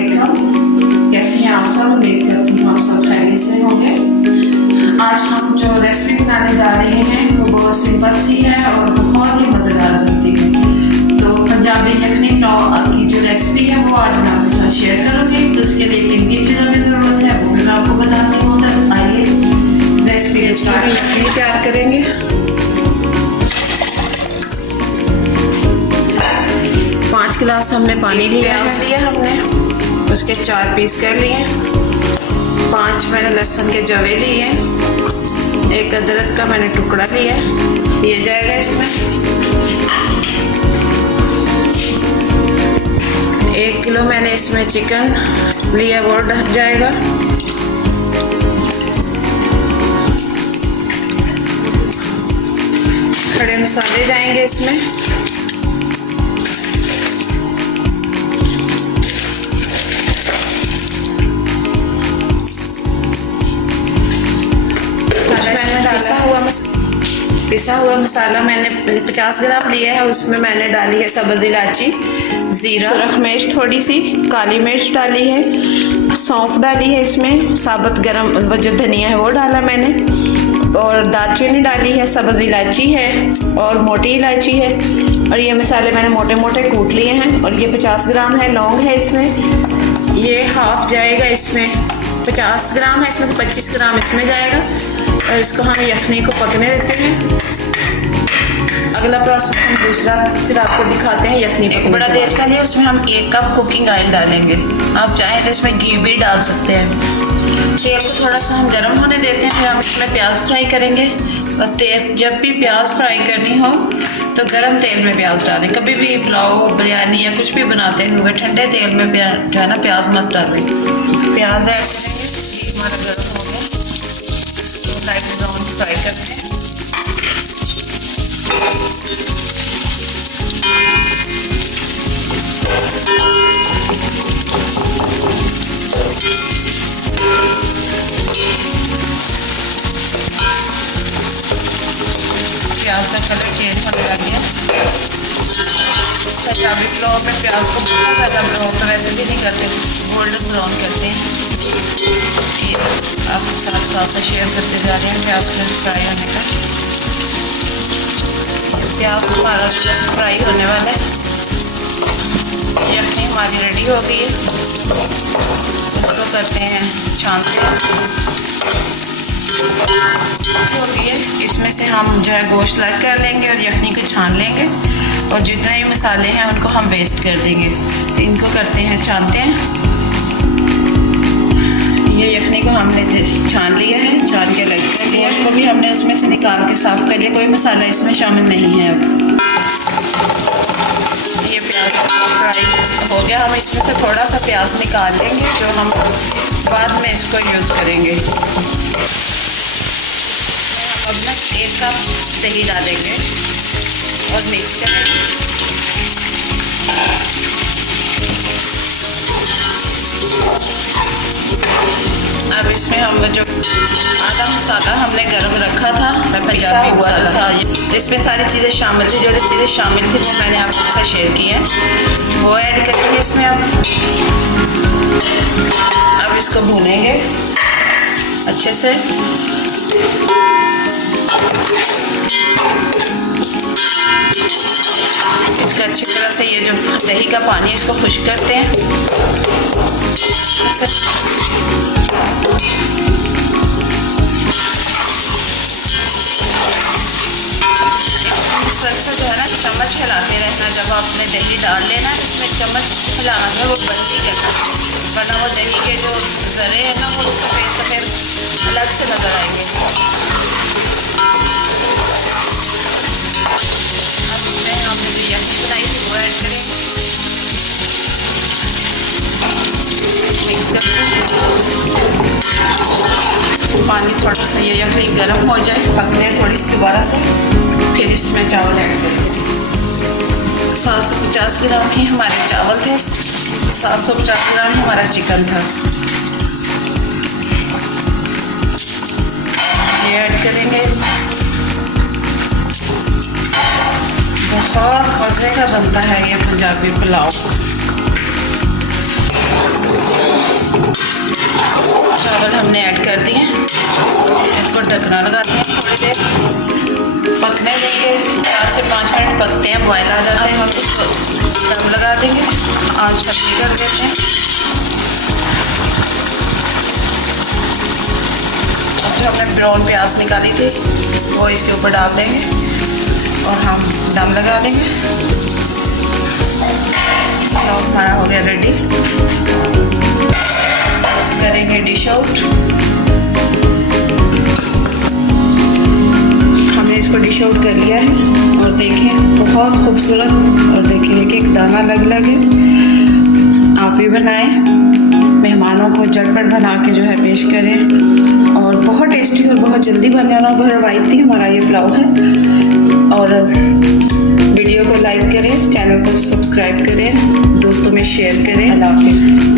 वालेकुम। कैसे हैं आप सब? उम्मीद करती हूँ आप सब खैरियत से होंगे। आज हम जो रेसिपी बनाने जा रहे हैं वो बहुत सिंपल सी है और बहुत ही मज़ेदार बनती है। तो पंजाबी यखनी पुलाव की जो रेसिपी है वो आज मैं आपके साथ शेयर करूँगी। तो उसके लिए किन किन चीज़ों की ज़रूरत है वो भी मैं आपको बताती हूँ। तो आइए रेसिपी स्टार्ट। यखनी तैयार करेंगे। 5 गिलास हमने पानी लिया हमने उसके 4 पीस कर लिए। 5 मैंने लहसुन के जवे लिए। 1 अदरक का मैंने टुकड़ा लिया, ये जाएगा इसमें। 1 किलो मैंने इसमें चिकन लिया, वो डल जाएगा। खड़े मसाले जाएंगे इसमें। पिसा हुआ मसाला मैंने 50 ग्राम लिया है। उसमें मैंने डाली है सब्ज़ इलायची, ज़ीरा, सुरख मिर्च, थोड़ी सी काली मिर्च डाली है, सौंफ डाली है इसमें, साबुत गरम वो जो धनिया है वो डाला मैंने, और दालचीनी डाली है, सब्ज़ इलायची है और मोटी इलायची है। और ये मसाले मैंने मोटे मोटे कूट लिए हैं। और ये 50 ग्राम है। लौंग है इसमें, ये हाफ जाएगा इसमें। 50 ग्राम है इसमें तो 25 ग्राम इसमें जाएगा। और इसको हम यखनी को पकने देते हैं। अगला प्रोसेस हम दूसरा फिर आपको दिखाते हैं। यखनी पकने बड़ा तेज का लिया, उसमें हम 1 कप कुकिंग ऑयल डालेंगे। आप चाहें तो इसमें घी भी डाल सकते हैं। तेल को थोड़ा सा हम गर्म होने देते हैं, फिर हम इसमें प्याज फ्राई करेंगे। और तेल जब भी प्याज फ्राई करनी हो तो गर्म तेल में प्याज डालें। कभी भी पुलाव, बिरयानी या कुछ भी बनाते हुए ठंडे तेल में जो है ना प्याज मत डालें। प्याज ऐड करेंगे। ये हमारा गर्म हो गया, तो लाइट ब्राउन फ्राई करते हैं। प्याज का कलर चेंज होने लग गया। पंजाबी पुलाव में प्याज को बहुत ज़्यादा ब्राउन तो वैसे भी नहीं करते, गोल्डन ब्राउन करते हैं। ये आपके साथ साथ शेयर करते जा रहे हैं प्याज का फ्राई होने का। प्याज हमारा फ्राई होने वाला है। यखनी हमारी रेडी हो गई है। इसको करते हैं, छानते हैं। हो गई है। इसमें से हम जो है गोश्त अलग कर लेंगे और यखनी को छान लेंगे। और जितने भी मसाले हैं उनको हम वेस्ट कर देंगे। तो इनको करते हैं, छानते हैं। ये यखनी को हमने छान लिया है, छान के अलग कर लिया। उसको भी हमने उसमें से निकाल के साफ़ कर लिया। कोई मसाला इसमें शामिल नहीं है। अब ये प्याज फ्राई हो गया। हम इसमें से थोड़ा सा प्याज निकाल लेंगे जो हम बाद में इसको यूज़ करेंगे। अब ना 1 कप दही डालेंगे और मिक्स करेंगे। अब इसमें हम जो आधा मसाला हमने गरम रखा था, पंजाबी मसाला था, इसमें सारी चीज़ें शामिल थी। जो चीज़ें शामिल थी वो मैंने आपके साथ शेयर की हैं, वो ऐड करेंगे इसमें। अब इसको भूनेंगे अच्छे से। इसका अच्छी तरह से ये जो दही का पानी है इसको खुश्क करते हैं। से जो है ना चम्मच हिलाते रहना। जब आपने दही डाल लेना इसमें चम्मच हिलाना है, वो बंद ही करना, वरना वो दही के जो ज़रे हैं ना वो सफ़ेद सफ़ेद अलग से नज़र आएंगे। अब इसमें हमने जो यखनी बनाई थी वो ऐड करेंगे, मिक्स करके। पानी थोड़ा सा ये यखनी गर्म हो जाए, पकने थोड़ी सी दोबारा से, फिर इसमें चावल ऐड करेंगे। 750 ग्राम ही हमारे चावल थे, 750 ग्राम हमारा चिकन था। ये ऐड करेंगे। बहुत मज़े का बनता है ये पंजाबी पुलाव। चावल हमने ऐड कर दिए, इसको ढकना लगाते हैं, थोड़ी देर पकने देंगे। 4 से 5 मिनट पकते हैं, बॉयल आ जाता है। हम इसको दम लगा देंगे, आंच हल्की कर देते हैं। जो हमने ब्राउन प्याज निकाली थी वो इसके ऊपर डाल देंगे और हम दम लगा देंगे। तो हमारा हो गया रेडी, करेंगे डिश आउट। हमने इसको डिश आउट कर लिया है और देखें बहुत खूबसूरत, और देखें एक एक दाना अलग है। आप भी बनाएं, मेहमानों को झटपट बना के जो है पेश करें, और बहुत टेस्टी और बहुत जल्दी बनने वाला और रवायती हमारा ये पुलाव है। और वीडियो को लाइक करें, चैनल को सब्सक्राइब करें, दोस्तों में शेयर करें। अल्लाह हाफिज़।